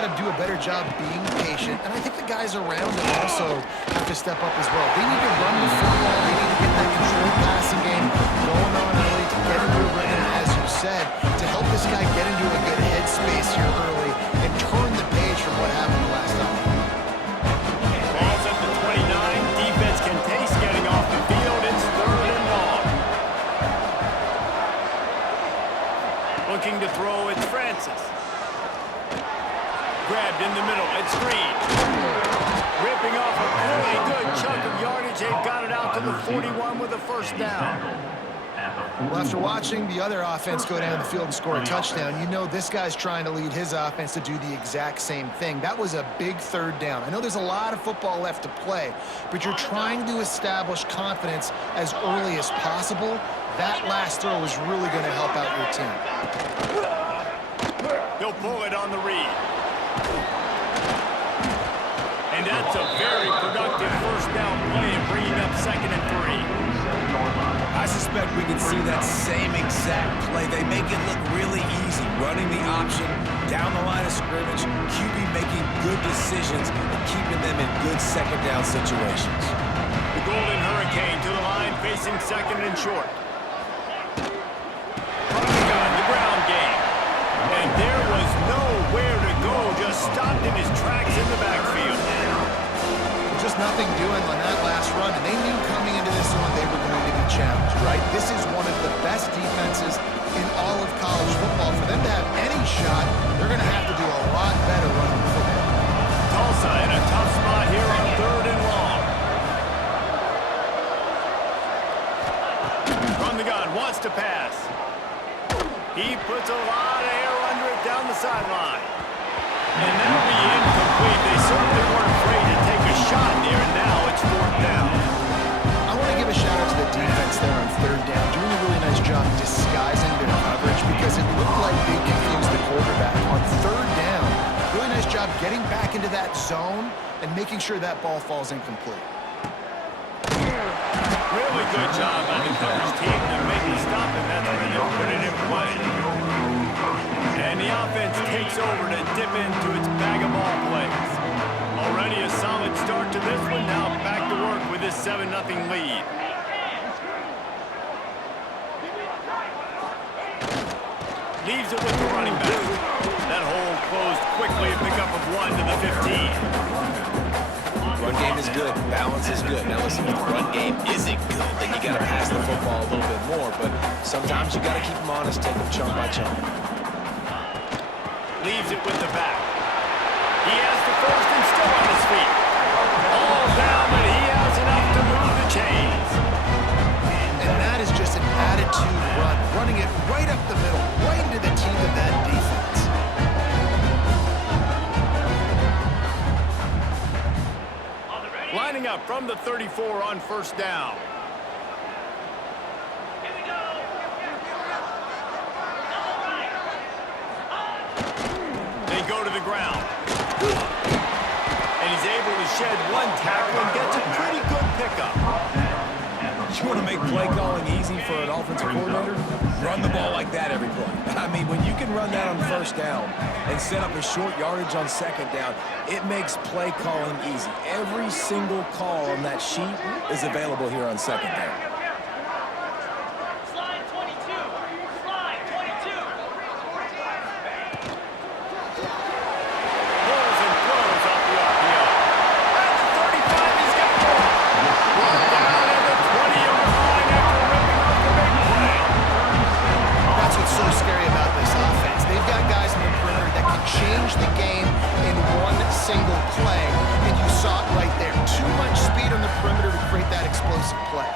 got to do a better job being patient, and I think the guys around him also have to step up as well. They need to run the football. They need to get that controlled passing game going on early to get into a rhythm, as you said, to help this guy get into a good headspace here early and turn the page from what happened last time. Ball's at the 29. Defense can taste getting off the field. It's 3rd and long. Looking to throw, it's Francis. Grabbed in the middle, it's Green. Ripping off a really good chunk of yardage. They've got it out to the 41 with a first down. Well, after watching the other offense go down the field and score a touchdown, you know this guy's trying to lead his offense to do the exact same thing. That was a big 3rd down. I know there's a lot of football left to play, but you're trying to establish confidence as early as possible. That last throw is really going to help out your team. He'll pull it on the read. And that's a very productive first down play and bringing up 2nd and 3. I suspect we can see that same exact play. They make it look really easy, running the option down the line of scrimmage, QB making good decisions and keeping them in good 2nd down situations. The Golden Hurricane to the line, facing 2nd and short. The ground game. And there was nowhere to go, just stopped in his tracks in the backfield. Just nothing doing on that last run, and they knew coming into this one they were going to be challenged, right? This is one of the best defenses in all of college football. For them to have any shot, they're going to have to do a lot better running the football. Tulsa in a tough spot here on 3rd and long. From the gun, wants to pass. He puts a lot of air under it down the sideline. And that'll be incomplete. They certainly weren't afraid to take a shot there, and now it's 4th down. I want to give a shout-out to the defense there on 3rd down, doing a really nice job disguising their coverage because it looked like they confused the quarterback. On 3rd down, really nice job getting back into that zone and making sure that ball falls incomplete. Really good job on the coverage team to make the stop, and that's where they'll put it in play. And the offense takes over to dip into its bag of ball plays. Already a solid start to this one. Now back to work with this 7-0 lead. Leaves it with the running back. That hole closed quickly. A pickup of 1 to the 15. Run game is good. Balance is good. Now listen, if the run game isn't good, then you got to pass the football a little bit more. But sometimes you got to keep them honest, take them chunk by chunk. Leaves it with the back. He has the first and still on his feet. All down, but he has enough to move the chains. And that is just an attitude run, running it right up the middle, right into the teeth of that defense. Lining up from the 34 on 1st down. They go to the ground. And he's able to shed 1 tackle and gets a pretty good pickup. You want to make play calling easy for an offensive coordinator? Run the ball like that every play. I mean, when you can run that on 1st down and set up a short yardage on 2nd down, it makes play calling easy. Every single call on that sheet is available here on 2nd down. Change the game in 1 single play, and you saw it right there. Too much speed on the perimeter to create that explosive play.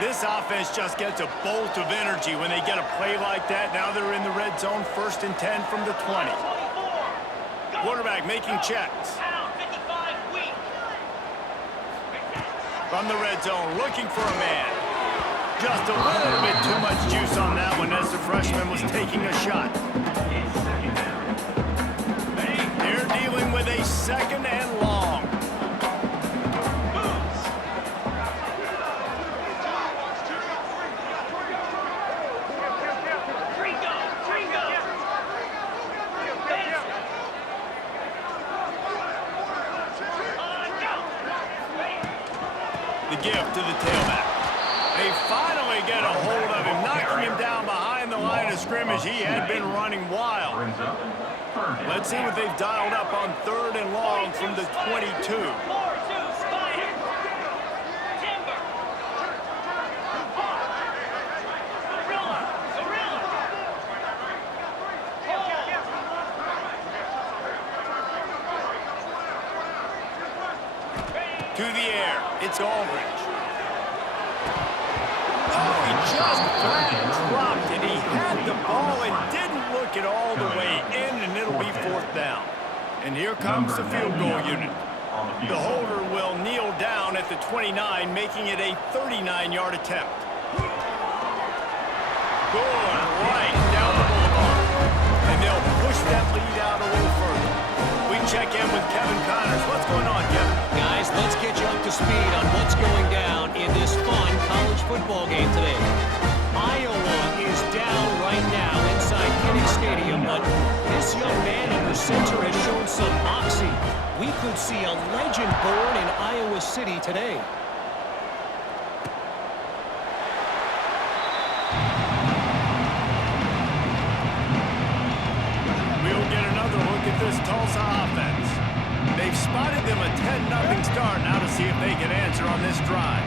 This offense just gets a bolt of energy when they get a play like that. Now they're in the red zone, 1st and 10 from the 20. Quarterback making checks. From the red zone, looking for a man. Just a little bit too much juice on that one as the freshman was taking a shot. They're dealing with a 2nd and long. The gift to the tailback. They finally get a hold of him, knocking him down behind the line of scrimmage. He had been running wild. Let's see what they've dialed up on 3rd and long from the 22. To the air, it's Aldridge. Oh, he just flat dropped it. He had the ball and didn't look it all the way in, and it'll be 4th down. And here comes the field goal unit. The holder will kneel down at the 29, making it a 39-yard attempt. Good, right down the boulevard. And they'll push that lead out a little further. We check in with Kevin Connors. What's going on, Kevin? Guys, let's get you up to speed on what's going down in this fun college football game today. Iowa is down right now inside Kinnick Stadium, but this young man in the center has shown some moxie. We could see a legend born in Iowa City today. We'll get another look at this Tulsa offense. They've spotted them a 10-0 start. Now to see if they can answer on this drive.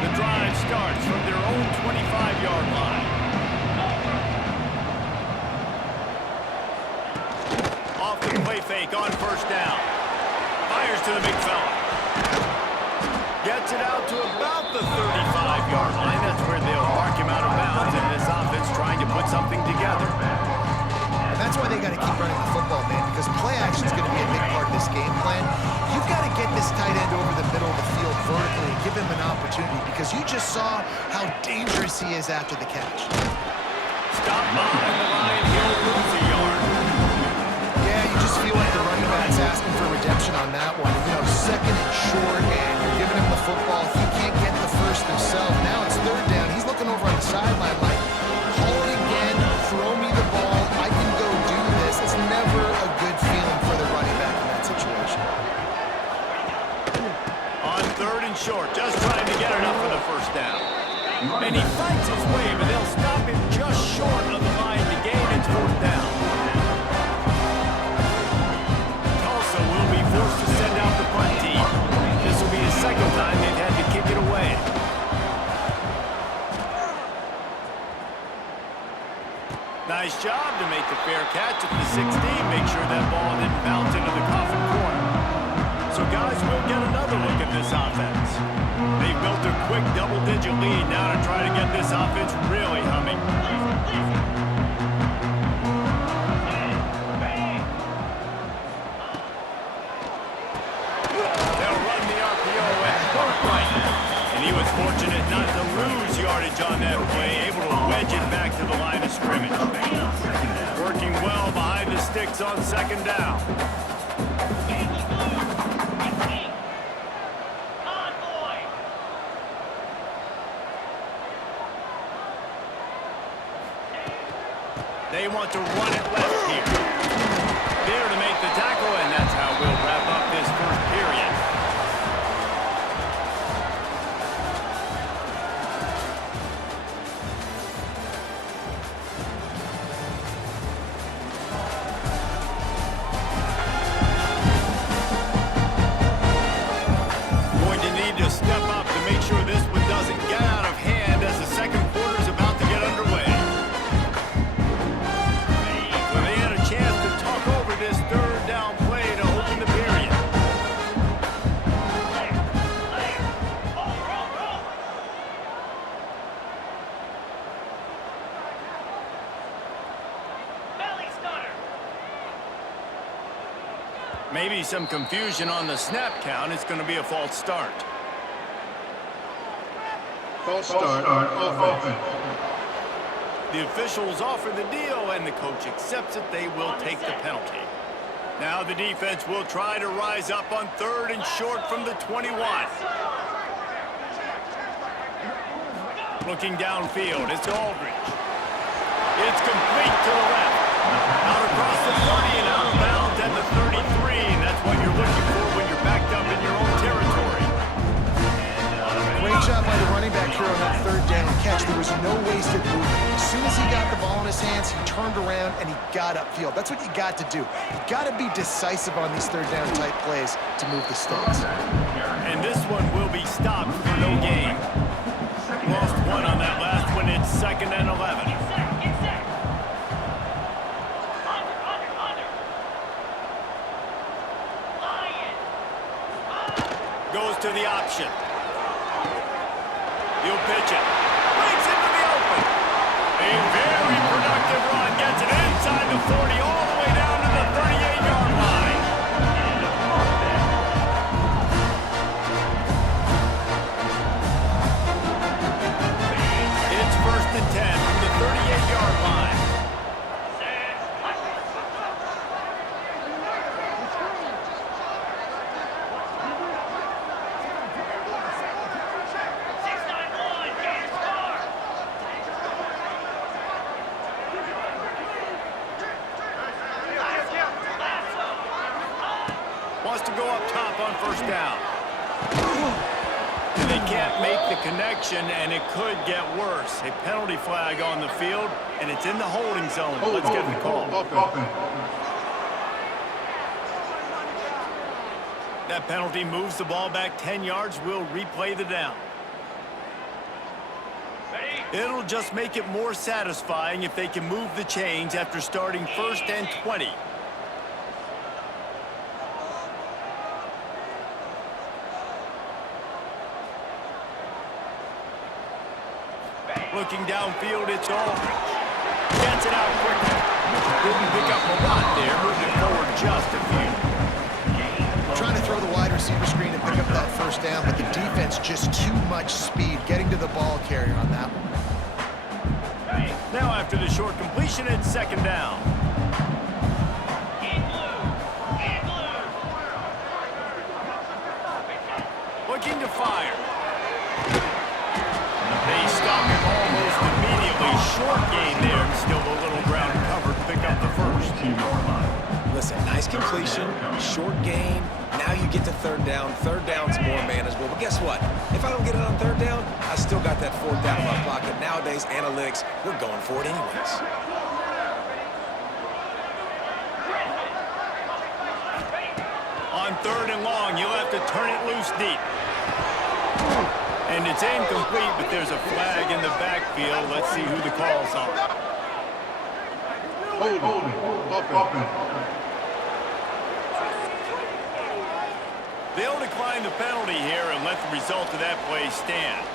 The drive starts from their own 25-yard line. Off the play fake on 1st down. Fires to the big fella. Gets it out to about the 35-yard line. That's where they'll mark him out of bounds, and this offense trying to put something together. And that's why they got to keep running the football, man, because play action is going to be a big part of this game plan. You've got to get this tight end over the middle of the field vertically and give him an opportunity, because you just saw how dangerous he is after the catch. Stop behind the line. He'll lose a yard. Yeah, you just feel like the running back's asking for redemption on that one. You know, 2nd and short, and you're giving him the football. He can't get the first himself. Now it's 3rd down. He's looking over on the sideline like, call it again, throw me the ball. I can go do this. It's never a good feeling for the running back in that situation. On 3rd and short, just trying to get enough for the 1st down. And he fights his way, but they'll stop him just short of the line to gain its 4th down. Tulsa will be forced to send out the punt team. This will be the 2nd time they've had to kick it away. Nice job to make the fair catch at the 16. Make sure that ball didn't bounce into the coffin corner. So, guys, we'll get another look at this offense. They've built a quick double-digit lead now to try to get this offense really humming. They'll run the RPO at point right. And he was fortunate not to lose yardage on that play, able to wedge it back to the line of scrimmage. Working well behind the sticks on 2nd down. They want to run it left here. There to make the tackle, and that's how we'll wrap up this 1st period. Going to need to step up to make sure this one doesn't get out of hand as the 2nd quarter is about to get underway. So they had a chance to talk over this 3rd down play to open the period. Maybe some confusion on the snap count. It's going to be a false start. False start on offense. The officials offer the deal, and the coach accepts it. They will take the penalty. Now the defense will try to rise up on 3rd and short from the 21. Looking downfield, it's Aldridge. It's complete to the left. Out across the 30 and out of bounds at the 33. And that's what you're looking for when you're backed up in your own territory. his hands, he turned around, and he got upfield. That's what you got to do. You got to be decisive on these third down type plays to move the stakes. And this one will be stopped for no gain. Lost one on that last one. It's 2nd and 11. Goes to the option. He'll pitch it. Breaks into the open. A very productive run. Gets it inside the 40, all the way down to the 38-yard line. It's 1st and 10 from the 38-yard line. Wants to go up top on 1st down. And they can't make the connection, and it could get worse. A penalty flag on the field, and it's in the holding zone. Let's get the call. That penalty moves the ball back 10 yards. We'll replay the down. It'll just make it more satisfying if they can move the chains after starting 1st and 20. Looking downfield, it's Aldridge. Gets it out quickly. Didn't pick up a lot there, moving forward just a few. Trying to throw the wide receiver screen and pick up that 1st down, but the defense just too much speed getting to the ball carrier on that one. Now after the short completion, it's 2nd down. Looking to fire. They stop him almost immediately. Short gain there. Still a little ground covered. Pick up the 1st. Listen, nice completion, short gain. Now you get to 3rd down. 3rd down's more manageable. But guess what? If I don't get it on 3rd down, I still got that 4th down in my pocket. Nowadays, analytics, we're going for it anyways. On 3rd and long, you'll have to turn it loose deep. And it's incomplete, but there's a flag in the backfield. Let's see who the calls are. They'll decline the penalty here and let the result of that play stand.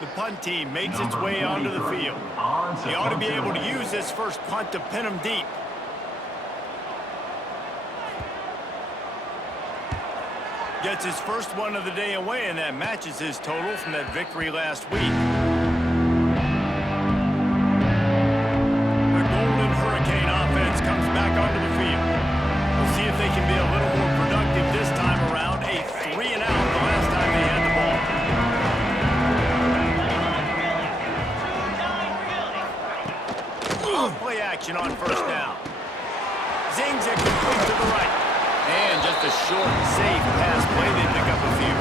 The punt team makes its way onto the field. They ought to be able to use this first punt to pin them deep. Gets his first one of the day away, and that matches his total from that victory last week. The Golden Hurricane offense comes back onto the field. We'll see if they can be a little more productive this time around. A 3 and out the last time they had the ball. Play action on 1st down. Zings it complete to the right. And just a short, safe pass play. They pick up a few.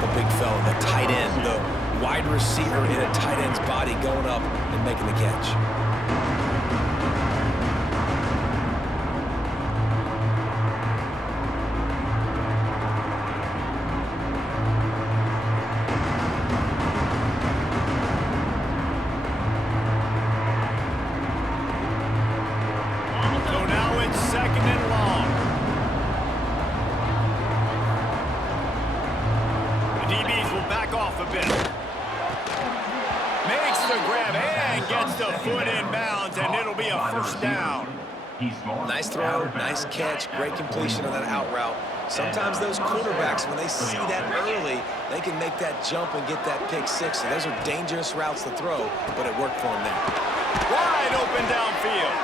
The big fella, the tight end, the wide receiver in a tight end's body going up and making the catch. So now it's 2nd and long. DBs will back off a bit. Makes the grab and gets the foot in bounds, and it'll be a 1st down. Nice throw, nice catch, great completion on that out route. Sometimes those quarterbacks, when they see that early, they can make that jump and get that pick 6. So those are dangerous routes to throw, but it worked for them there. Wide open downfield.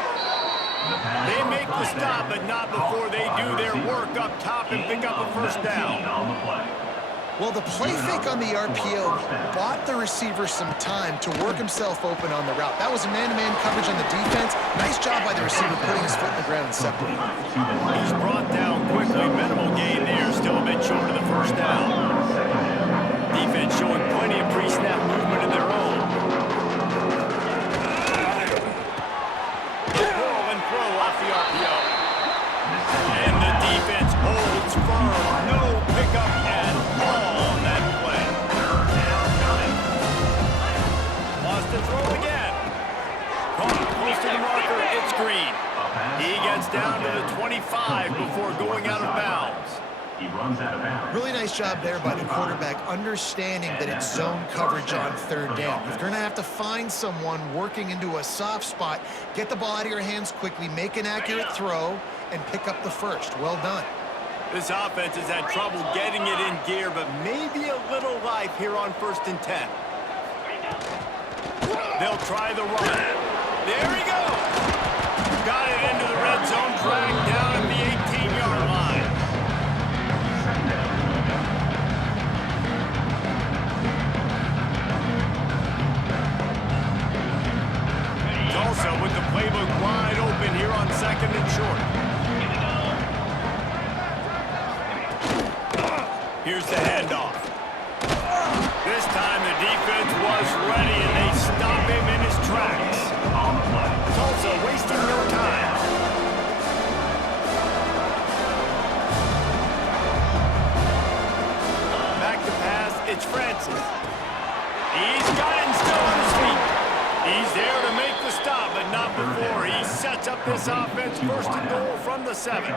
They make the stop, but not before they do their work up top and pick up a 1st down. Well, the play fake on the RPO bought the receiver some time to work himself open on the route. That was a man-to-man coverage on the defense. Nice job by the receiver putting his foot in the ground and separating. He's brought down quickly. Minimal gain there. Still a bit short of the first down. Defense showing plenty of pre-snap movement of their own. Roll and throw off the RPO. And the defense holds firm. No pickup at all on that play. Lost the throw again. Caught close to the marker. It's Green. He gets down to the 25 before going out of bounds. He runs out of bounds. Really nice job there by the quarterback, understanding that it's zone coverage on third down. You're going to have to find someone working into a soft spot, get the ball out of your hands quickly, make an accurate throw, and pick up the first. Well done. This offense has had trouble getting it in gear, but maybe a little life here on 1st and 10. They'll try the run. There he goes. Got it into the red zone, dragged down at the 18-yard line. Tulsa with the playbook wide open here on 2nd and short. Here's the handoff. This time the defense was ready and they stop him in his tracks. Tulsa wasting no time. Back to pass, it's Francis. He's got him still on his feet. He's there to make the stop, but not before he sets up this offense 1st and goal from the 7.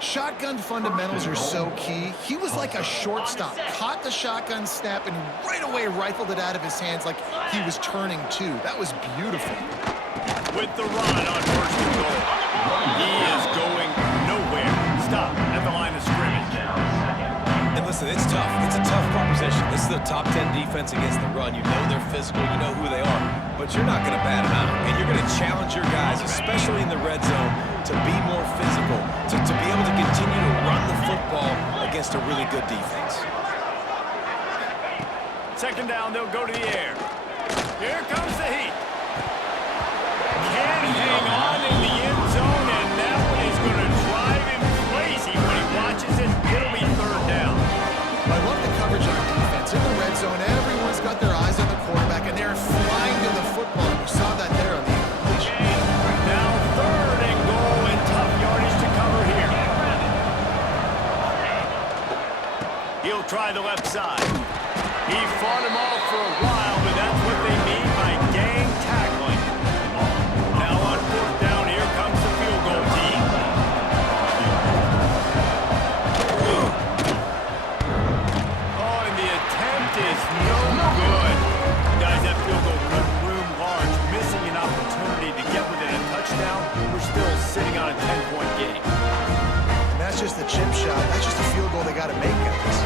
Shotgun fundamentals are so key. He was like a shortstop, caught the shotgun snap, and right away rifled it out of his hands like he was turning two. That was beautiful. With the run on 1st and goal. He is going nowhere. Stop at the line of scrimmage. And listen, it's tough. It's a tough proposition. This is the top 10 defense against the run. You know they're physical. You know who they are. But you're not going to bat them out. And you're going to challenge your guys, especially in the red zone, to be more physical, to be able to continue to run the football against a really good defense. 2nd down, they'll go to the air. Here comes the heat. Can hang on in the end zone, and that one is going to drive him crazy when he watches it. It'll be 3rd down. I love the coverage on defense. In the red zone, everyone's got their eyes on the quarterback, and they're flying to the football. You saw that there on the incompletion. Now 3rd and goal, and tough yardage to cover here. He'll try the left side. He fought him off for a while, but that's what they mean by gang tackling. Now on 4th down, here comes the field goal team. Oh, and the attempt is no good. Guys, that field goal couldn't loom large. Missing an opportunity to get within a touchdown. We're still sitting on a 10-point game. And that's just the chip shot. That's just a field goal they got to make, guys.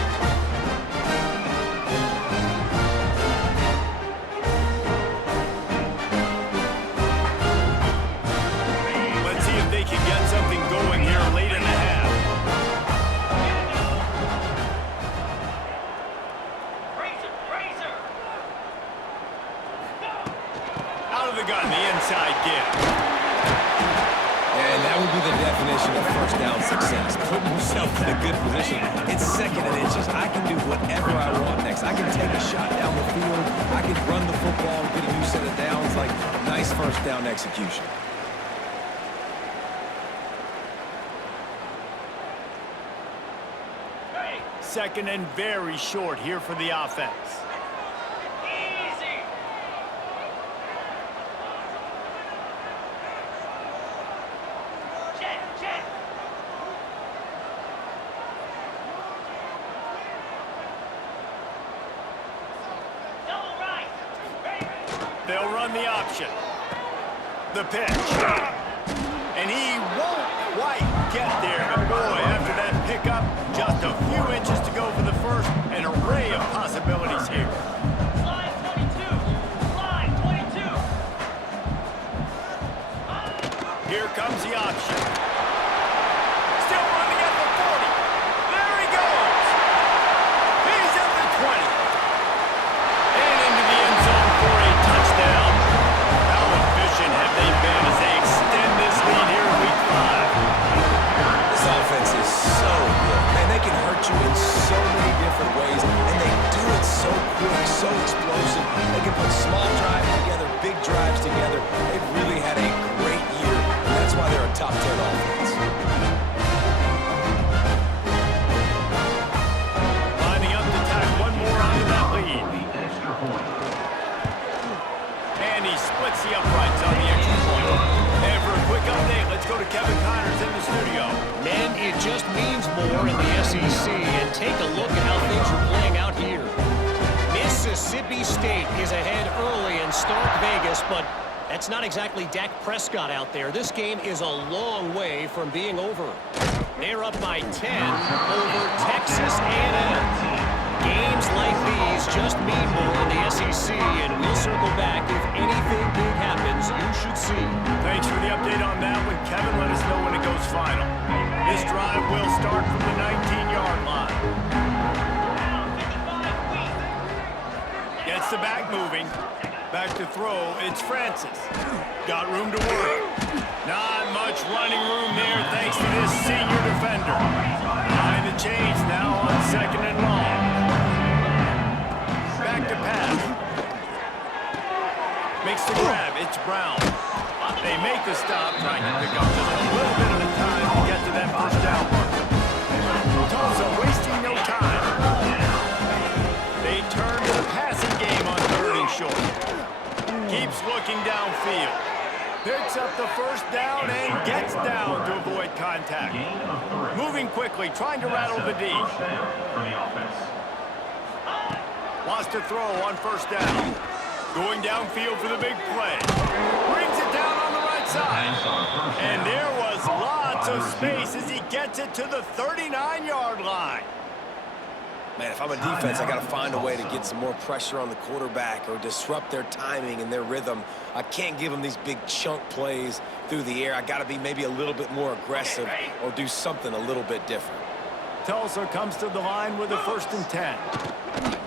Let's see if they can get something going here late in the half. Out of the gun, the inside give. And that would be the definition of 1st down success. Putting yourself in a good position. It's 2nd and inches. I can do whatever I want next. I can take a shot down the field. I can run the football and get a new set of downs. Like, nice 1st down execution. Second and very short here for the offense. They'll run the option. The pitch. And he won't quite get there. But boy, after that pickup, just a few inches to go for the first. An array of possibilities here. Slide 22. Slide 22. Here comes the option. Still running at the 40. There he goes. State is ahead early in Stark Vegas, but that's not exactly Dak Prescott out there. This game is a long way from being over. They're up by 10 over Texas A&M. Games like these just mean more in the SEC, and we'll circle back if anything big happens you should see. Thanks for the update on that one, Kevin. Let us know when it goes final. This drive will start from the 19-yard line. Gets the back moving. Back to throw, it's Francis. Got room to work. Not much running room there thanks to this senior defender. Behind the chains now on 2nd and long. Back to pass. Makes the grab, it's Brown. They make the stop, trying to pick up just a little bit at a time to get to that first down marker. Tulsa wasting no time. They turn to the passing game on 3rd and short. Keeps looking downfield. Picks up the first down and gets down to avoid contact. Moving quickly, trying to rattle the D. Wants to throw on 1st down. Going downfield for the big play. Brings it down on the right side. And there was lots of space as he gets it to the 39-yard line. Man, if I'm a defense, I got to find a way to get some more pressure on the quarterback or disrupt their timing and their rhythm. I can't give them these big chunk plays through the air. I got to be maybe a little bit more aggressive or do something a little bit different. Tulsa comes to the line with a 1st and 10.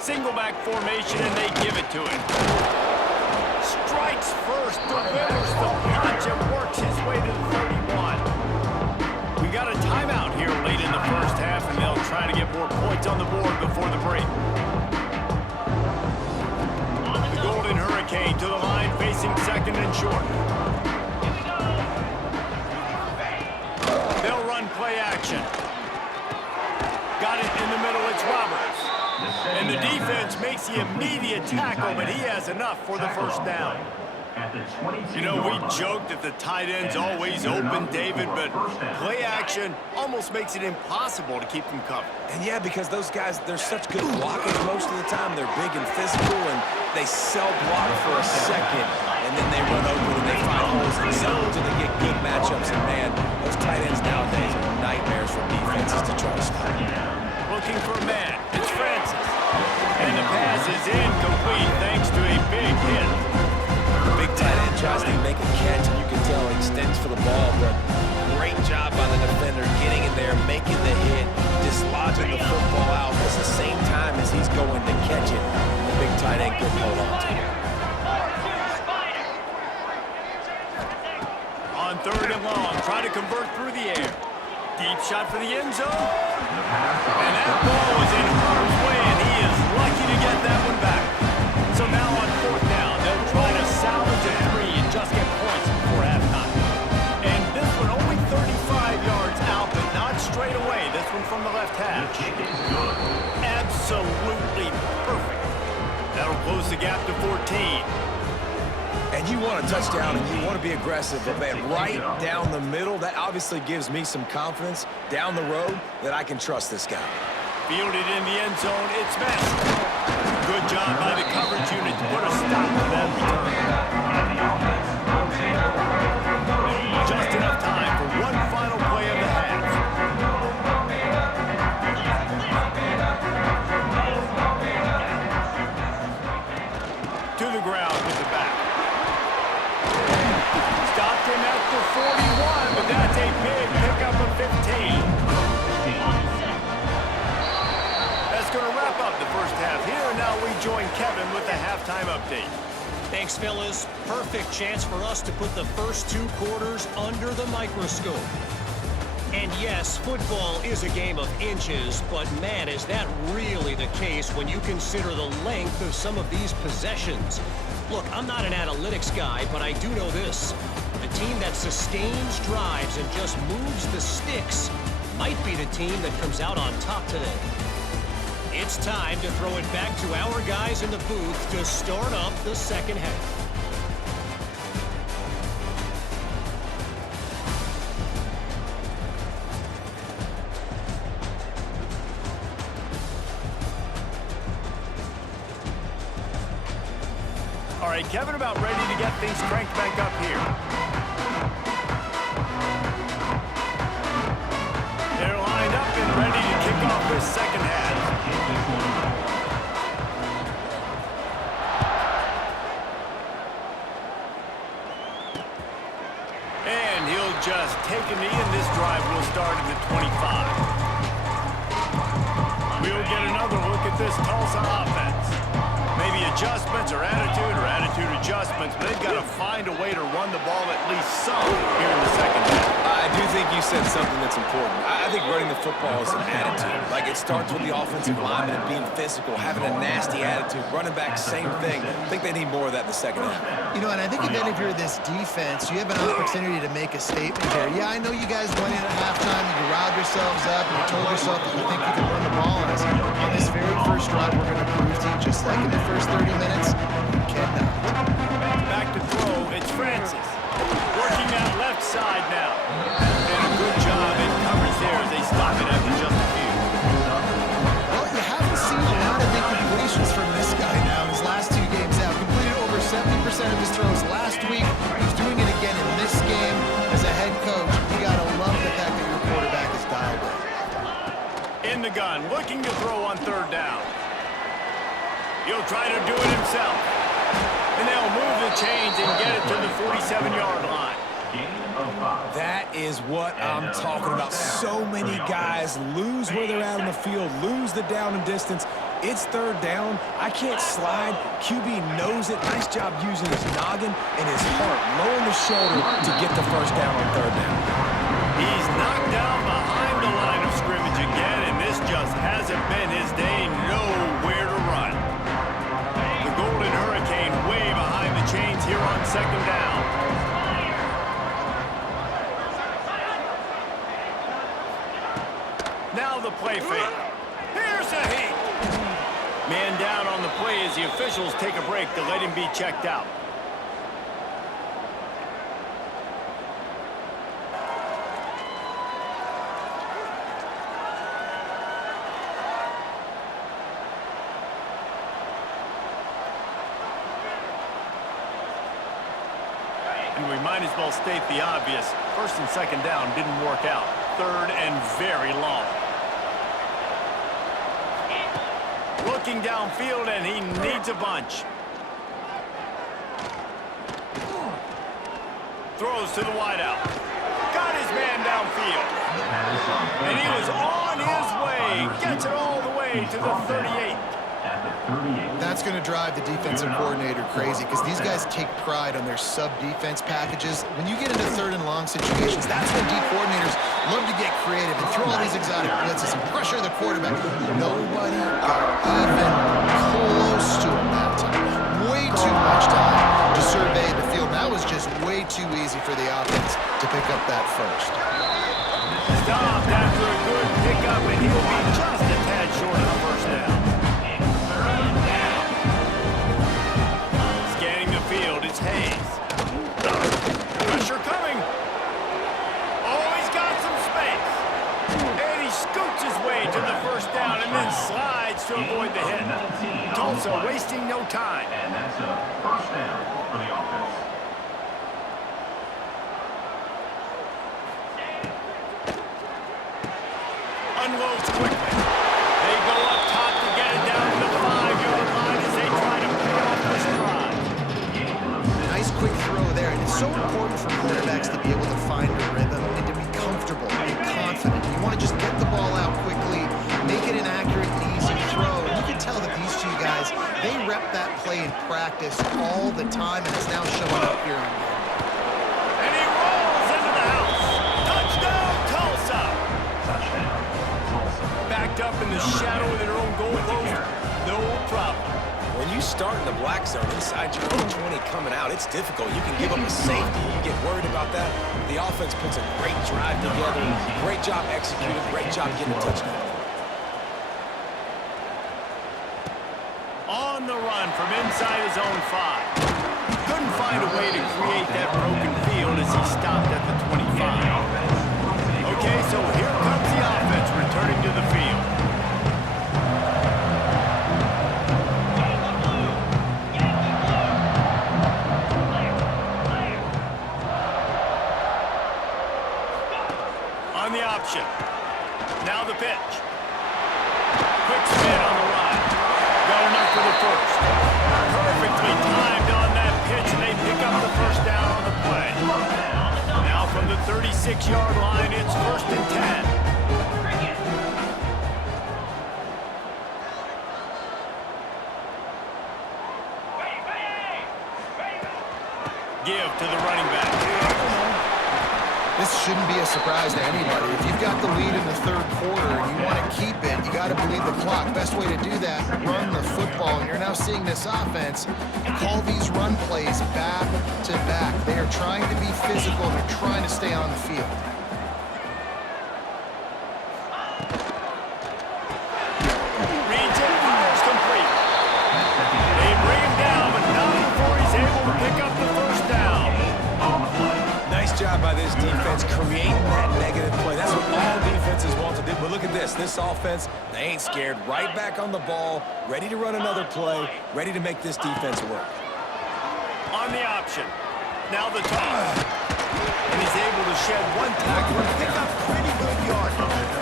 Single back formation, and they give it to him. Strikes first, delivers the punch, and works his way to the 31. We got a timeout here late in the first half, and they'll try to get more points on the board before the break. The Golden Hurricane to the line, facing 2nd and short. They'll run play action. Got it in the middle, it's Roberts. And the defense makes the immediate tackle, but he has enough for the 1st down. You know, we joked that the tight end's always open, David, but play action almost makes it impossible to keep them covered. And yeah, because those guys, they're such good blockers most of the time. They're big and physical, and they sell block for a second, and then they run open and they find holes in zones, and they get good matchups. And man, those tight ends nowadays are nightmares for defenses to try to stop. Looking for a man, it's Francis. And the pass is incomplete thanks to a big hit. Big tight end tries to make a catch, and you can tell he extends for the ball, but great job by the defender getting in there, making the hit, dislodging the football out at the same time as he's going to catch it. The big tight end couldn't hold on to it. On 3rd and long, try to convert through the air. Deep shot for the end zone. And that ball was in harm's way, and he is lucky to get that one back. So now on 4th down, they'll try to salvage a 3 and just get points before halftime. And this one only 35 yards out, but not straight away. This one from the left hash. Absolutely perfect. That'll close the gap to 14. And you want a touchdown, and you want to be aggressive, but man, right down the middle, that obviously gives me some confidence down the road that I can trust this guy. Fielded in the end zone, it's Messi. Good job by the coverage unit to put a stop to that return. Just enough time for one final play of the half. To the ground with the back. Stopped him at the 41, but that's a big pickup of 15. That's going to wrap up the first half here, and now we join Kevin with the halftime update. Thanks, fellas. Perfect chance for us to put the first 2 quarters under the microscope. And yes, football is a game of inches, but man, is that really the case when you consider the length of some of these possessions. Look, I'm not an analytics guy, but I do know this. The team that sustains drives and just moves the sticks might be the team that comes out on top today. It's time to throw it back to our guys in the booth to start up the second half. right, Kevin, about ready to get things cranked back up here. They're lined up and ready to kick off this second half. And he'll just take a knee, and this drive will start at the 25. We'll get another look at this Tulsa offense. Maybe adjustments or attitude adjustments, but they've got to find a way to run the ball at least some here in the second half. I do think you said something that's important. I think running the football is an attitude. Like, it starts with the offensive lineman and being physical, having a nasty attitude. Running back, same thing. I think they need more of that in the second half. You know, and I think then if you're this defense, you have an opportunity to make a statement here. Yeah, I know you guys went in at halftime, and you riled yourselves up, and you told yourself that you think you can run the ball on us. On this very first drive, we're going to prove to you, just like in the first 30 minutes, you cannot. Back to throw, it's Francis. Working that left side now. And a good job in coverage there as they stop it after just a few. Well, you haven't seen a lot of incompletions from this guy now in his last 2 games out. Completed over 70% of his throws last week. He's doing it again in this game. As a head coach, you got to love the fact that your quarterback is dialed in. In the gun, looking to throw on third down. He'll try to do it himself. And they'll move the chains and get it to the 47-yard line. That is what I'm talking about. So many guys lose where they're at on the field, lose the down and distance. It's third down. I can't slide. QB knows it. Nice job using his noggin and his heart, lowering the shoulder to get the first down on third down. He's knocked down behind the line of scrimmage again, and this just hasn't been his day. Nowhere to run. The Golden Hurricane way behind the chains here on second down. Now the play fake. Here's a heat. Man down on the play as the officials take a break to let him be checked out. And we might as well state the obvious. First and second down didn't work out. Third and very long. Looking downfield, and he needs a bunch. Throws to the wideout. Got his man downfield. And he was on his way. Gets it all the way to the 38. That's going to drive the defensive coordinator crazy because these guys take pride on their sub-defense packages. When you get into third and long situations, that's when D coordinators love to get creative and throw all these exotic blitzes and pressure the quarterback. Nobody got even close to him that time. Way too much time to survey the field. That was just way too easy for the offense to pick up that first. Stopped after a good pickup, and he'll be just a tad short of the first down. It's Hayes. Pressure coming. Oh, he's got some space. And he scoots his way to the first down and then slides to avoid the hit. Tulsa wasting no time. And that's a first down for the offense. Unloads quickly. They go up top to get it down to the 5-yard line as they try to pay off this drive. Nice quick throw there, and it's so important for quarterbacks to be able to find a rhythm and to be comfortable and confident. You want to just get the ball out quickly, make it an accurate and easy throw. And you can tell that these two guys, they rep that play in practice all the time, and it's now showing up here on game. And he rolls into the house. Touchdown, Tulsa! Touchdown, Tulsa. Backed up in the shadow of their own goal post. No problem. When you start in the black zone inside your own 20 coming out, it's difficult. You can give up a safety. You get worried about that. The offense puts a great drive together. Great job executing. Great job getting a touchdown. On the run from inside his own 5. Couldn't find a way to create that broken field as he stopped at the 25. Okay, so here comes the offense returning to the field. option. Now the pitch. Quick spin on the run. Got enough for the first. Perfectly timed on that pitch, and they pick up the first down on the play. Now from the 36-yard line, it's 1st and 10. Give to the running back. This shouldn't be a surprise to anybody. If you've got the lead in the third quarter and you want to keep it, you got to bleed the clock. Best way to do that, run the football. And you're now seeing this offense call these run plays back to back. They are trying to be physical. They're trying to stay on the field. Reads it, fires complete. They bring him down, but not before he's able to pick up the first down. Nice job by this defense creating that negative play. That's what all defenses want to do. But look at this. This offense, they ain't scared. Right back on the ball, ready to run another play, ready to make this defense work. On the option. Now the toss. And he's able to shed one tackle and pick up pretty good yardage.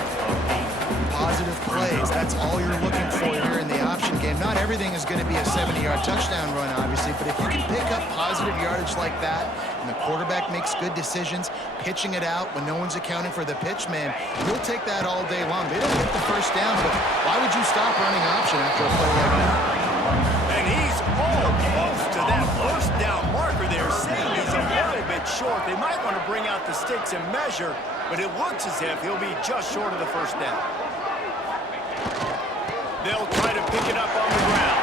Positive plays. That's all you're looking for here in the option game. Not everything is going to be a 70-yard touchdown run, obviously, but if you can pick up positive yardage like that and the quarterback makes good decisions, pitching it out when no one's accounting for the pitch, man, you'll take that all day long. They don't get the first down, but why would you stop running option after a play like that? And he's almost to that first down marker there, saying he's a little bit short. They might want to bring out the sticks and measure, but it looks as if he'll be just short of the first down. They'll try to pick it up on the ground.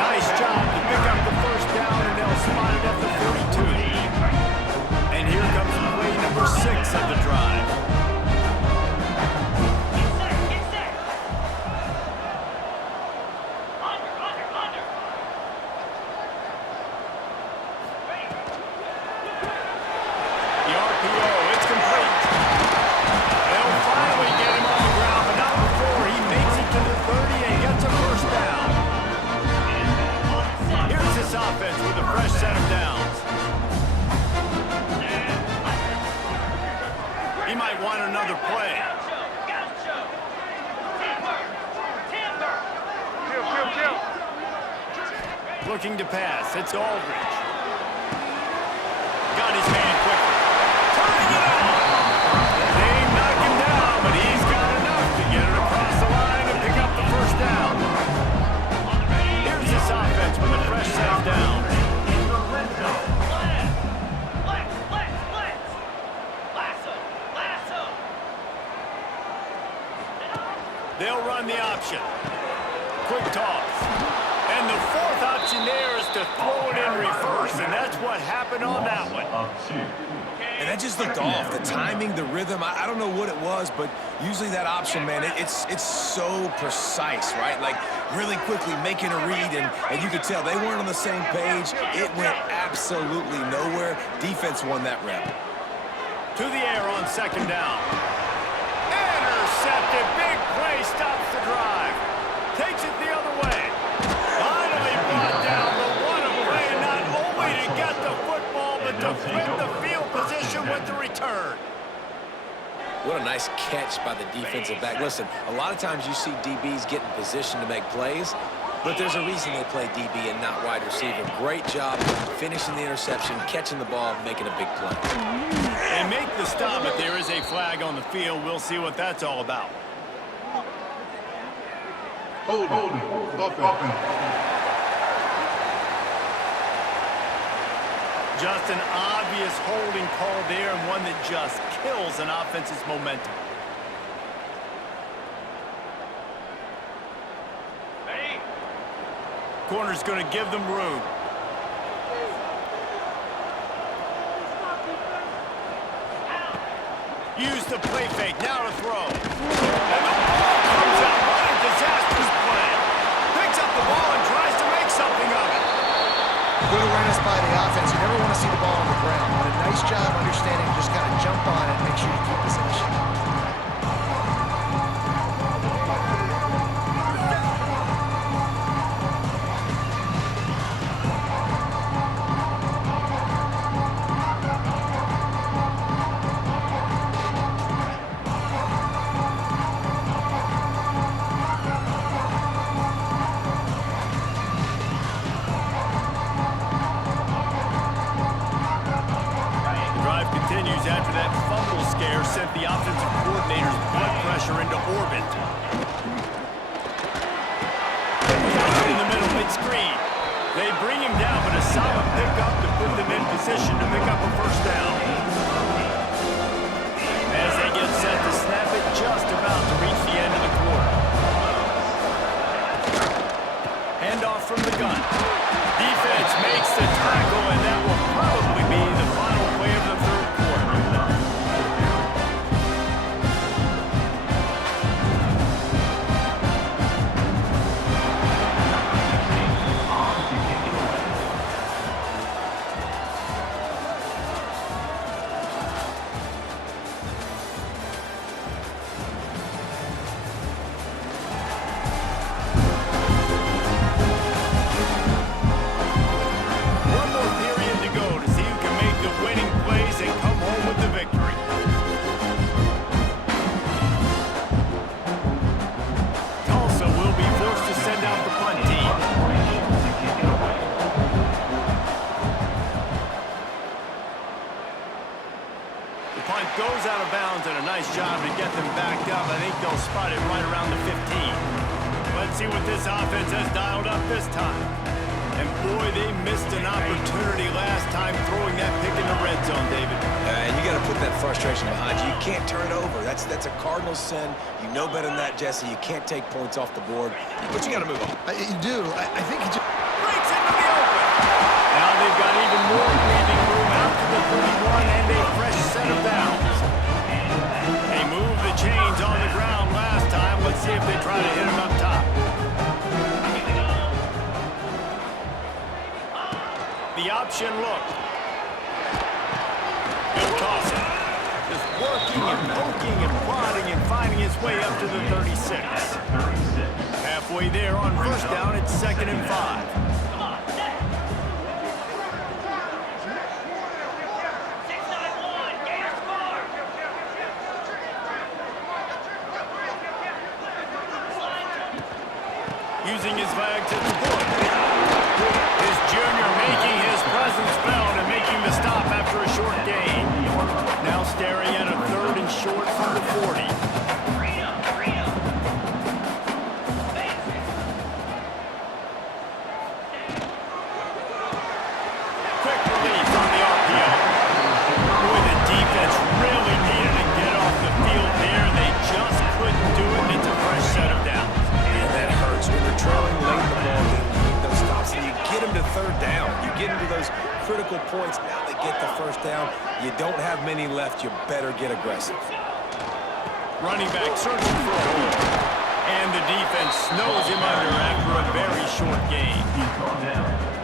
Nice job to pick up the first down, and they'll spot it at the 42. And here comes play number 6 of the drive. Get set. Under. The RPO, it's complete. They'll finally get him on the ground, but not before he makes it to the 30 and gets a first down. Here's this offense with a fresh set of downs. He might want another play. Looking to pass, it's Aldridge. Got his man quickly. Turning it on. They knock him down, but he's got enough to get it across the line and pick up the first down. Here's this offense with a fresh set of downs. Lasso. They'll run the option. Quick toss. And the fourth option there is to throw it in reverse, and that's what happened on that one. And that just looked off. The timing, the rhythm, I don't know what it was, but usually that option, man, it's so precise, right? Like really quickly making a read, and you could tell they weren't on the same page. It went absolutely nowhere. Defense won that rep. To the air on second down. Intercepted. Big play stops the drive. Takes it the other way. Finally brought down, but what a play, not only to get the football, but to flip the field position with the return. What a nice catch by the defensive back. Listen, a lot of times you see DBs get in position to make plays, but there's a reason they play DB and not wide receiver. Great job finishing the interception, catching the ball, making a big play. They make the stop, but there is a flag on the field. We'll see what that's all about. Holding. Just an obvious holding call there, and one that just kills an offense's momentum. Corner's going to give them room. Use the play fake, now to throw. And the ball comes out. What a disastrous play. Picks up the ball and tries to make something of it. Good awareness by the offense. You never want to see the ball on the ground, but a nice job understanding to just kind of jump on it and make sure you keep possession. continues after that fumble scare sent the offensive coordinator's blood pressure into orbit. In the middle, mid-screen. They bring him down, but a solid pickup to put them in position to pick up a first down. As they get set to snap it, just about to reach the end of the quarter. Handoff from the gun. Defense makes the tackle, and that will probably be the final play of the third quarter. Tulsa will be forced to send out the punt team. The punt goes out of bounds, and a nice job to get them backed up. I think they'll spot it right around the 15. Let's see what this offense has dialed up this time. And boy, they missed an opportunity last time throwing that pick in the red zone, David. And you got to put that frustration behind you. You can't turn it over. That's a Cardinal sin. You know better than that, Jesse. You can't take points off the board, but you got to move on. You do. I think he just... Breaks into the open. Now they've got even more breathing room out to the 31 and a fresh set of downs. They moved the chains on the ground last time. Let's see if they try to hit him up top. The option look. He'll toss it. Just working and poking and prodding and finding his way up to the 36. Halfway there on first down, it's 2nd and 5. Using his legs at the point. His junior making his presence felt and making the stop after a short gain. Now staring at a 3rd and short from the 40. Quick release on the RPO. Boy, the defense really needed to get off the field there. They just couldn't do it. It's a fresh set of downs. And that hurts. When you're trailing late in the ball game, you need those stops, and you get them to 3rd down. You get into those critical points. Now they get the first down. You don't have many left. You better get aggressive. Running back searching for a hole. And the defense snows him under after a very short gain.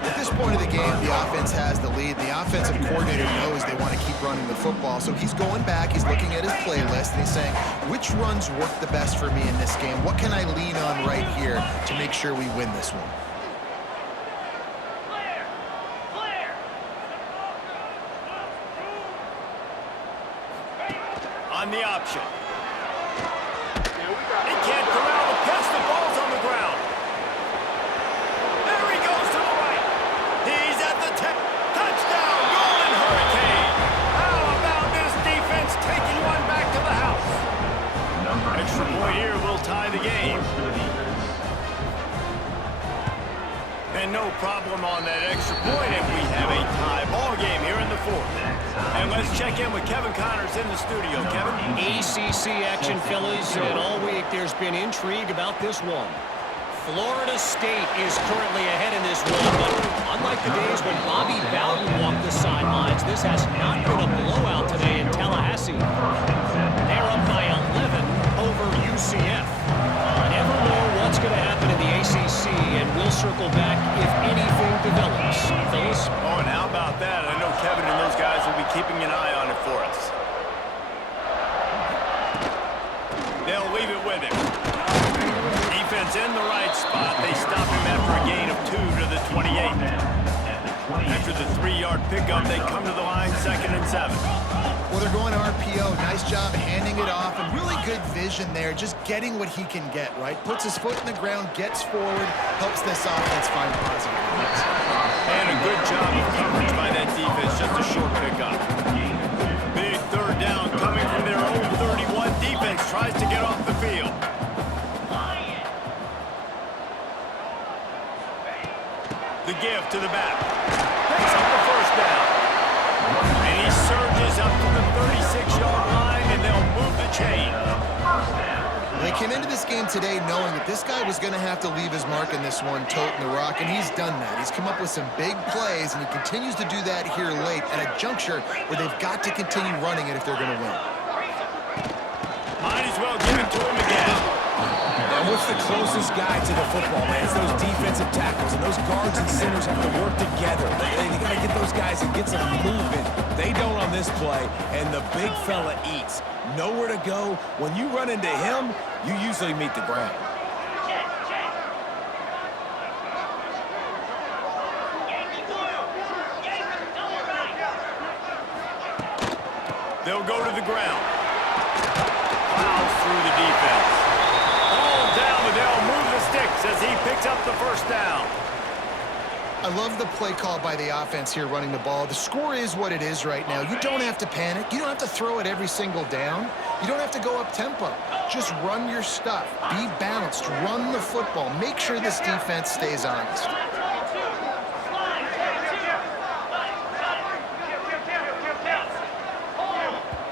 At this point of the game, the offense has the lead. The offensive coordinator knows they want to keep running the football, so he's going back, he's looking at his playlist, and he's saying, which runs work the best for me in this game? What can I lean on right here to make sure we win this one? On the option. He can't corral the pass. The ball's on the ground. There he goes to the right. He's at the 10. Touchdown, Golden Hurricane. How about this defense taking one back to the house? Extra point here will tie the game. And no problem on that extra point, and we have a tie ball game here in the 4th. And let's check in with Kevin Connors in the studio. Kevin? ACC action, fellas, and all week there's been intrigue about this one. Florida State is currently ahead in this one, but unlike the days when Bobby Bowden walked the sidelines, this has not been a blowout today in Tallahassee. They're up by 11 over UCF. Never know what's going to happen in the ACC, and we'll circle back if anything develops. Fellas? Oh, and how about that? I know Kevin and those guys will be keeping an eye on it for us. They'll leave it with him. Defense in the right spot. They stop him after a gain of 2 to the 28. After the 3-yard pickup, they come to the line 2nd and 7. Well, they're going to RPO. Nice job handing it off, and really good vision there, just getting what he can get, right? Puts his foot in the ground, gets forward, helps this offense find positive points. And a good job of coverage by that defense, just a short pickup. off to the back. Picks up the first down. And he surges up to the 36-yard line, and they'll move the chain. They came into this game today knowing that this guy was going to have to leave his mark in this one, toting the rock, and he's done that. He's come up with some big plays, and he continues to do that here late at a juncture where they've got to continue running it if they're going to win. Might as well give it to him again. And what's the closest guy to the football, man? It's those defensive tackles, and those guards and centers have to work together. They got to get those guys and get some movement. They don't on this play, and the big fella eats. Nowhere to go. When you run into him, you usually meet the ground. They'll go to the ground. Plows through the defense. All down, but they'll move the sticks as he picks up the first down. I love the play call by the offense here running the ball. The score is what it is right now. You don't have to panic. You don't have to throw it every single down. You don't have to go up tempo. Just run your stuff. Be balanced. Run the football. Make sure this defense stays honest.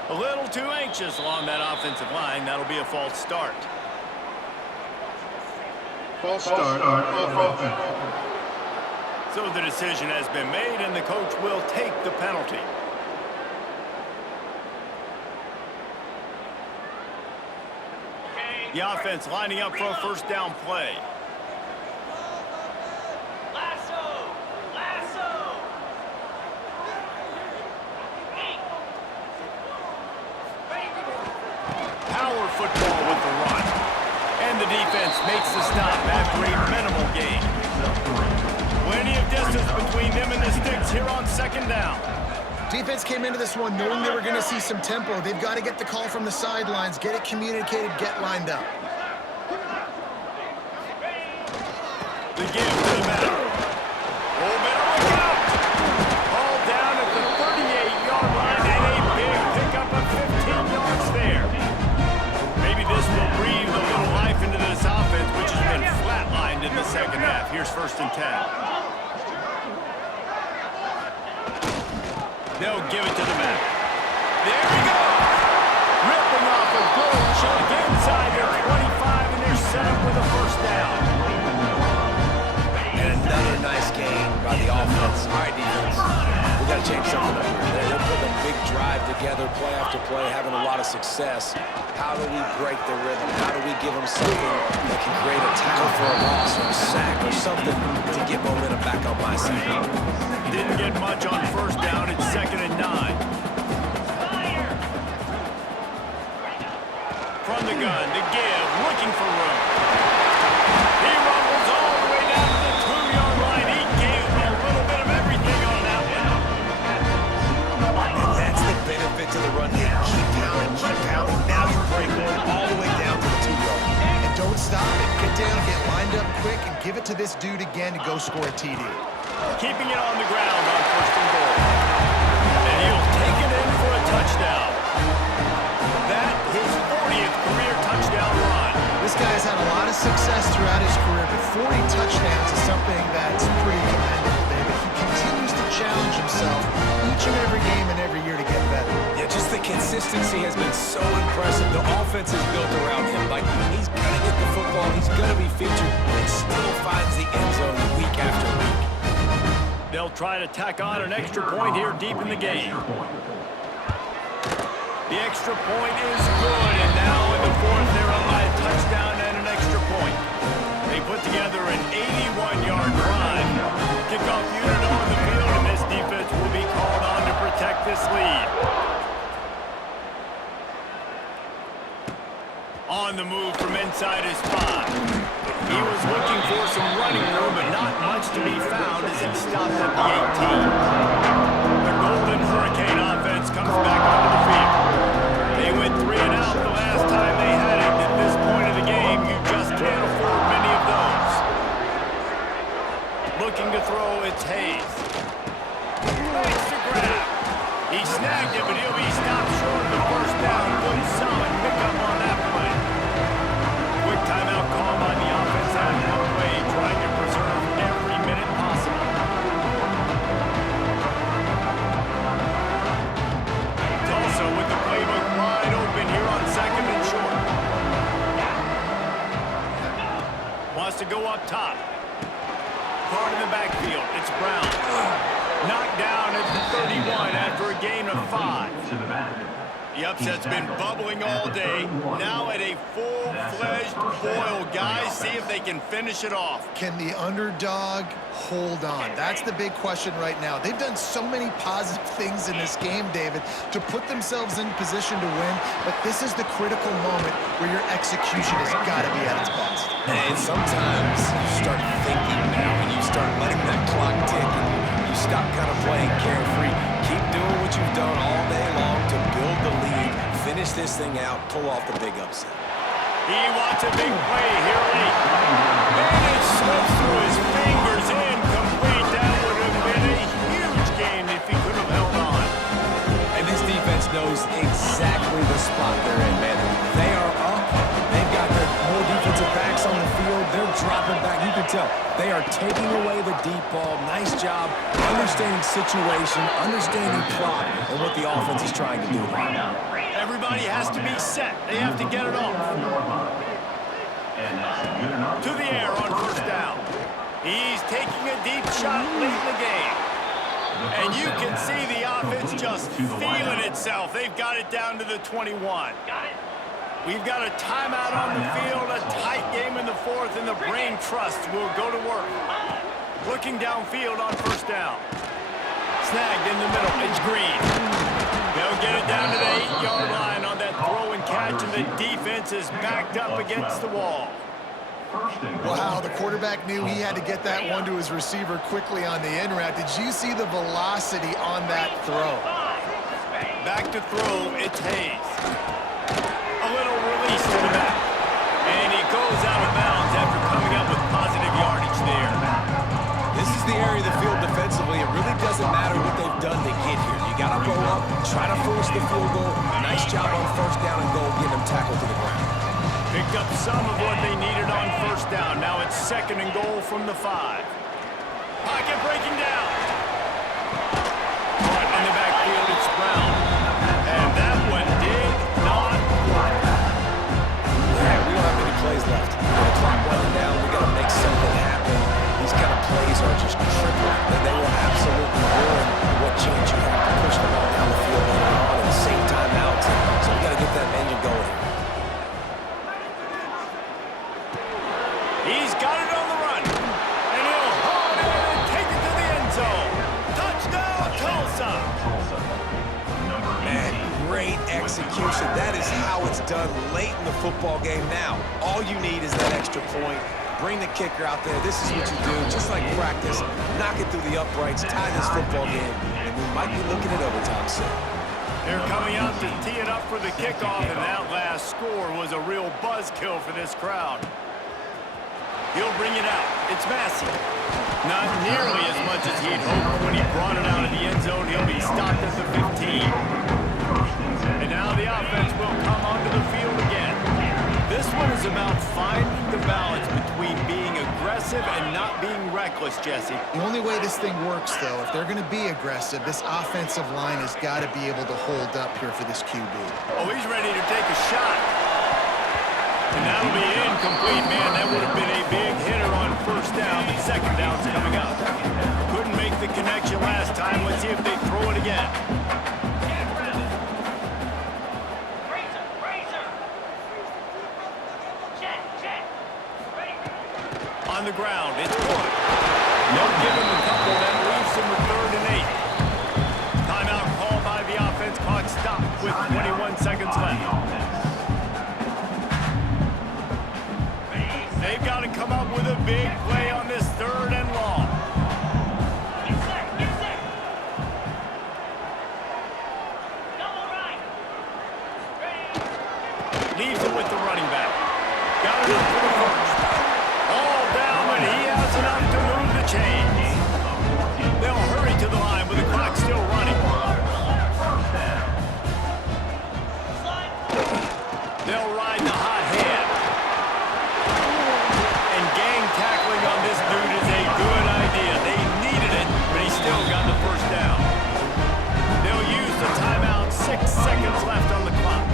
A little too anxious along that offensive line. That'll be a false start. False start offense. So the decision has been made, and the coach will take the penalty. The offense lining up for a first down play. Power football with the run. And the defense makes the stop after a minimal gain. Plenty of distance between them and the sticks here on second down. Defense came into this one knowing they were going to see some tempo. They've got to get the call from the sidelines, get it communicated, get lined up. The give to the back. Oh, better look out. All down at the 38-yard line and a big pickup of 15 yards there. Maybe this will breathe a little life into this offense, which has been flatlined in the second half. Here's 1st and 10. They'll give it to the back. There we go. Ripping off a good chunk inside their 25, and they're set up with a first down. And another nice game by the offense. All right, defense. We got to change something up here. They're putting a big drive together, play after play, having a lot of success. How do we break the rhythm? How do we give them something that can create a tackle for a loss or a sack or something to get momentum back on my side? Didn't get much on first down. It's 2nd and 9. From the gun to give, looking for room. He rumbles all the way down to the 2-yard line. He gave him a little bit of everything on that one. And that's the benefit to the run game. Keep pounding. Now you break one all the way down to the 2-yard. And don't stop it. Get down, get lined up quick, and give it to this dude again to go score a TD. Keeping it on the ground on 1st and goal. And he'll take it in for a touchdown. That his 40th career touchdown run. This guy's had a lot of success throughout his career, but 40 touchdowns is something that's pretty commendable, David. He continues to challenge himself each and every game and every year to get better. Yeah, just the consistency has been so impressive. The offense is built around him. Like, he's going to get the football, he's going to be featured, and still finds the end zone week after week. They'll try to tack on an extra point here deep in the game. The extra point is good, and now in the 4th, they're up by a touchdown and an extra point. They put together an 81-yard drive. Kickoff unit on the field, and this defense will be called on to protect this lead. On the move from inside his 5. He was looking for some running room, but not much to be found as he stopped at the 18. The Golden Hurricane offense comes back onto the field. They went 3 and out the last time they had it. At this point of the game, you just can't afford many of those. Looking to throw, it's Hayes. Makes the grab. He snagged it, but he'll be stopped short of the first down. Good solid pickup on that play. Quick timeout call by the offense after the play, trying to preserve every minute possible. up top. Card in the backfield. It's Brown. Knocked down at the 31 after a gain of 5. To the back. The upset's been bubbling all day. Now at a full-fledged boil, guys. See if they can finish it off. Can the underdog hold on? That's the big question right now. They've done so many positive things in this game, David, to put themselves in position to win, but this is the critical moment where your execution has got to be at its best. And sometimes you start thinking now, and you start letting that clock tick, and you stop kind of playing carefree. Keep doing what you've done all day long to build the lead, finish this thing out, pull off the big upset. He wants a big play here late. And it slips through his fingers, incomplete. That would have been a huge gain if he could have held on. And this defense knows exactly the spot they're in, man. They are up. They've got their more defensive backs on the field. They're dropping back. You can tell they are taking away the deep ball. Nice job understanding situation, understanding plot, and what the offense is trying to do. Everybody has to be set. They have to get it off. To the air on first down. He's taking a deep shot late in the game. And you can see the offense just feeling itself. They've got it down to the 21. We've got a timeout on the field, a tight game in the fourth, and the brain trust will go to work. Looking downfield on first down. Snagged in the middle. It's Green. They'll get it down to the 8-yard line on that throw and catch, and the defense is backed up against the wall. Wow, the quarterback knew he had to get that one to his receiver quickly on the in route. Did you see the velocity on that throw? Back to throw, it's Hayes. A little release to the back. And he goes out of bounds after coming up with positive yardage there. This is the area of the field defensively. It really doesn't matter what they've done to get here. You got to roll up, try to force the field goal. Nice job on first down and goal, getting them tackled to the ground. Picked up some of what they needed on first down. Now it's second and goal from the 5. Pocket breaking down. Caught in the backfield, it's Brown. And that one did not work. Yeah, we don't have many plays left. The clock running down. We got to make something happen. These kind of plays are just triple. They will absolutely ruin what chance you have to push the ball down the field later on and save timeouts. So we got to get that engine going here. He's got it on the run. And he'll haul it in and take it to the end zone. Touchdown, Tulsa. Man, great execution. That is how it's done late in the football game. Now, all you need is that extra point. Bring the kicker out there. This is what you do. Just like practice, knock it through the uprights, tie this football game, and we might be looking at overtime soon. They're coming out to tee it up for the kickoff, and that last score was a real buzzkill for this crowd. He'll bring it out. It's Massey. Not nearly as much as he'd hoped when he brought it out of the end zone. He'll be stopped at the 15. And now the offense will come onto the field again. This one is about finding the balance between being aggressive and not being reckless, Jesse. The only way this thing works, though, if they're going to be aggressive, this offensive line has got to be able to hold up here for this QB. Oh, he's ready to take a shot. And that'll be incomplete, man. That would have been a big hitter on first down. The second down's coming up. Couldn't make the connection last time. Let's see if they throw it again. On the ground, it's caught. They'll give him a couple. That leaves him with 3rd and 8. Timeout called by the offense. Clock stopped with 21 seconds left. They've got to come up with a big play on this 3rd and long. Leaves it with the running back. Got it up for the first. All down, and he has enough to move the chains. They'll hurry to the line with the clock still running. They'll ride the hot hand. And gang tackling on this dude is a good idea. They needed it, but he still got the first down. They'll use the timeout. 6 seconds left on the clock.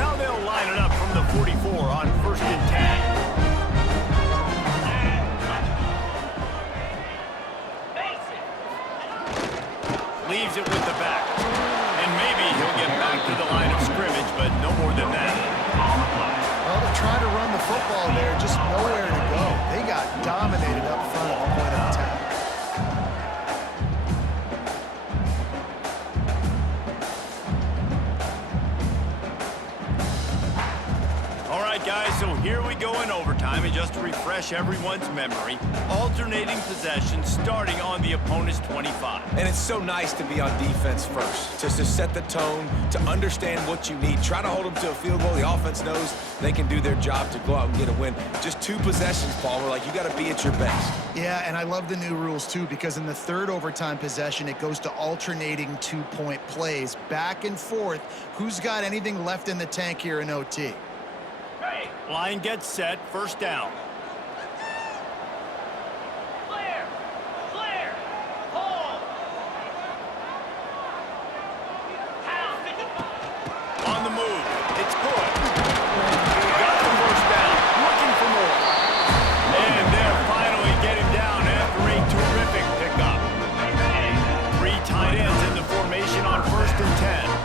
Now they'll line it up from the 44 on 1st and 10. football there, just nowhere to go. They got dominated up front at the point of attack. All right, guys, so here we go in overtime, and just to refresh everyone's memory, alternating possession starting on the opponent's 25. And it's so nice to be on defense first, just to set the tone, to understand what you need. Try to hold them to a field goal. The offense knows they can do their job to go out and get a win. Just 2 possessions, Paul. We're like, you got to be at your best. Yeah, and I love the new rules, too, because in the third overtime possession, it goes to alternating 2-point plays, back and forth. Who's got anything left in the tank here in OT? Line gets set, first down. Clear! Clear! Hold! Pound! On the move, it's good. Got the first down, looking for more. And they'll finally get him down after a terrific pickup. 3 tight ends in the formation on 1st and 10.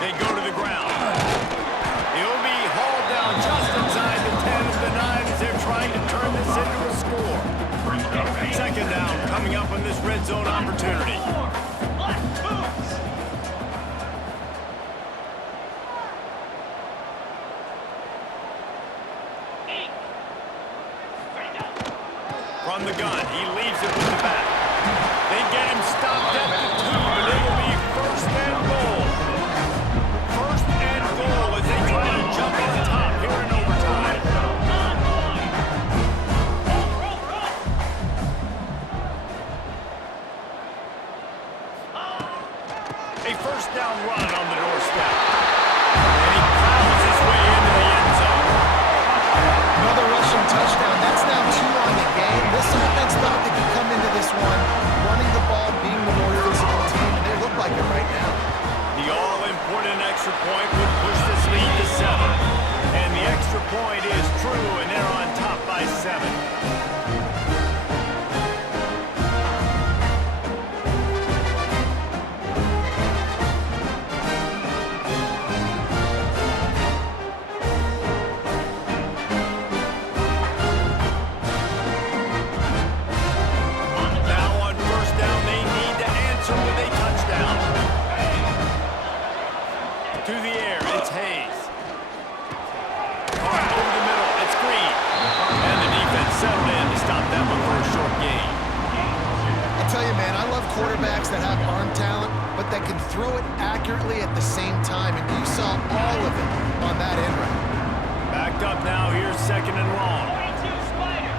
They go to the ground. He'll be hauled down just inside the 10 of the 9 as they're trying to turn this into a score. 2nd down coming up on this red zone opportunity. Black boots! From the gun, he leaves it with the back. They get him stopped at the 2, but it will be 1st and goal. 1st and goal as they try to jump on top here in overtime. A 1st down run on the doorstep. And he plows his way into the end zone. Another rushing touchdown. That's now 2 on the game. This offense thought they could come into this one running the ball, being the more physical team, and they look like it right now. The all-important extra point would push this lead to 7. And the extra point is true, and they're on top by 7. Now on 1st down, they need to answer with a touchdown. To the air, it's Hayes. Caught over the middle, it's Green. And the defense settled in to stop that one for a short gain. I'll tell you, man, I love quarterbacks that have arm talent, but that can throw it accurately at the same time, and you saw all of it on that end route. Backed up now, here's 2nd and long. 42 Spider!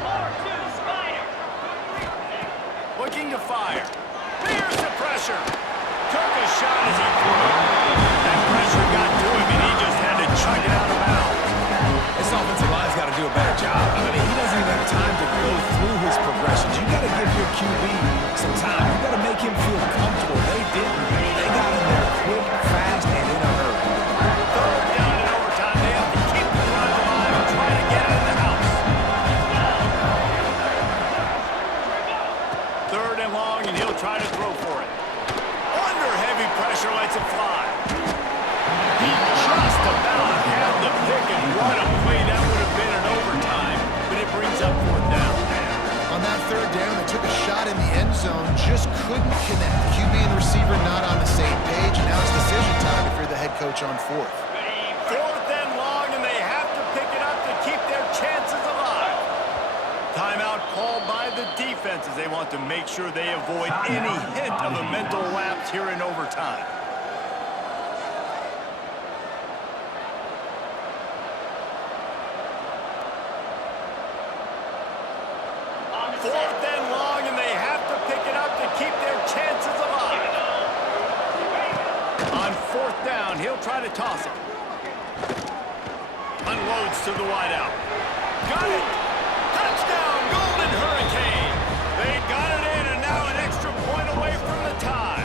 4-2 Spider! Looking to fire. There's the pressure. Took a shot as he threw it. That pressure got to him, and he just had to chuck it out of bounds. This offensive line's got to do a better job. I mean, he doesn't even have time to go through his progressions. You got to give your QB some time. You got to make him feel comfortable. They didn't. They got in there quick, fast, and in a hurry. 3rd down in overtime. They have to keep the drive alive and try to get it in the house. 3rd and long, and he'll try to throw for it. Under heavy pressure, lets it fly. He just about had the pick, and what a play that would have been in overtime, but it brings up 4th down. On that 3rd down, they took a shot in the end zone, just couldn't connect. QB and receiver not on the same page, and now it's decision time if you're the head coach on 4th. 4th and long, and they have to pick it up to keep their chances alive. Timeout called by the defense as they want to make sure they avoid any hint of a mental lapse here in overtime. Fourth and long, and they have to pick it up to keep their chances alive. On 4th down, he'll try to toss it. Unloads to the wideout. Got it! Touchdown, Golden Hurricane! They got it in, and now an extra point away from the tie.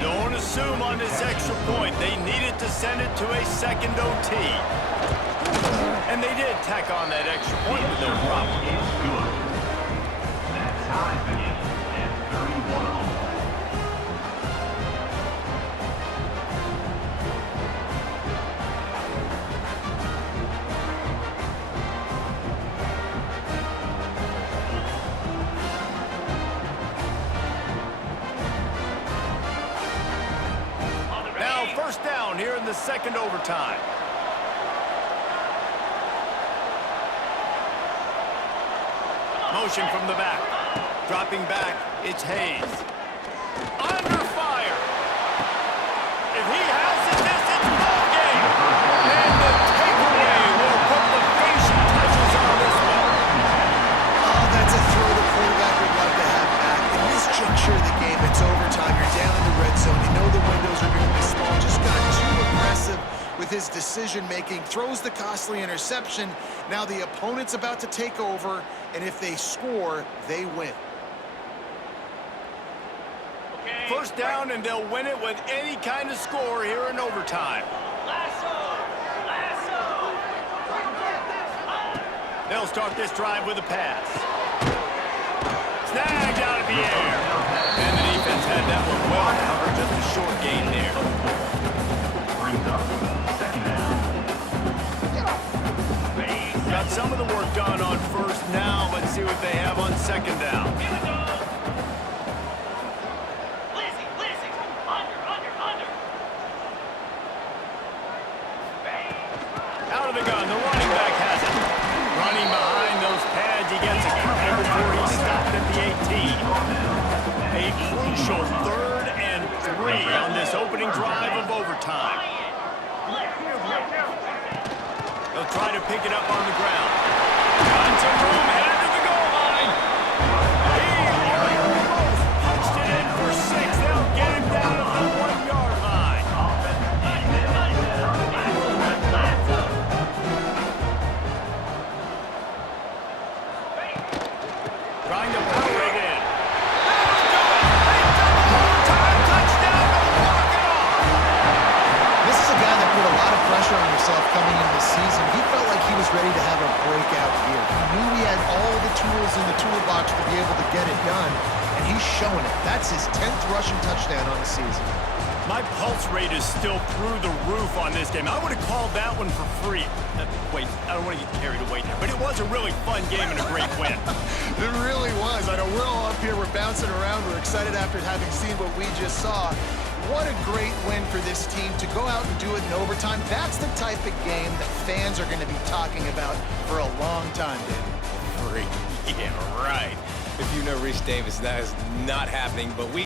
Don't assume on this extra point. They needed to send it to a second OT. And they did tack on that extra point with no problem. Is good. That ties the game at 31 all. Now first down here in the second overtime. Motion from the back. Dropping back, it's Hayes. Under fire. If he has it, this is ball game. And the takeaway will put the finishing touches on this one. Oh, that's a throw the quarterback would love to have back. In this juncture of the game, it's overtime. You're down in the red zone. You know the windows are going to be small. Just got too aggressive with his decision-making. Throws the costly interception. Now the opponent's about to take over, and if they score, they win. First down, and they'll win it with any kind of score here in overtime. Lasso! Lasso! They'll start this drive with a pass. Snagged out of the air. And the defense had that one well covered, just a short gain there. Brings up second down. Got some of the work done on first. Now let's see what they have on second down. Here we go! Lizzie! Lizzie! Under! Under! Under! Out of the gun, the running back has it. Running behind those pads, he gets a couple before he stopped at the 18. A crucial 3rd and 3 on this opening drive of overtime. They'll try to pick it up on the ground. Got some room, headed to the goal line. He almost punched it in for 6. They'll get him down at the 1-yard line. Trying to power it in. Touchdown to walk it off. This is a guy that put a lot of pressure on himself coming into the season. He felt like he was ready to have a breakout year. He knew he had all the tools in the toolbox to be able to get it done, and he's showing it. That's his 10th rushing touchdown on the season. My pulse rate is still through the roof on this game. I would have called that one for free. Wait, I don't want to get carried away there, but it was a really fun game and a great win. It really was. I know we're all up here, we're bouncing around, we're excited after having seen what we just saw. What a great win for this team to go out and do it in overtime. That's the type of game that fans are going to be talking about for a long time, David. Free. Yeah, right. If you know Rich Davis, that is not happening, but we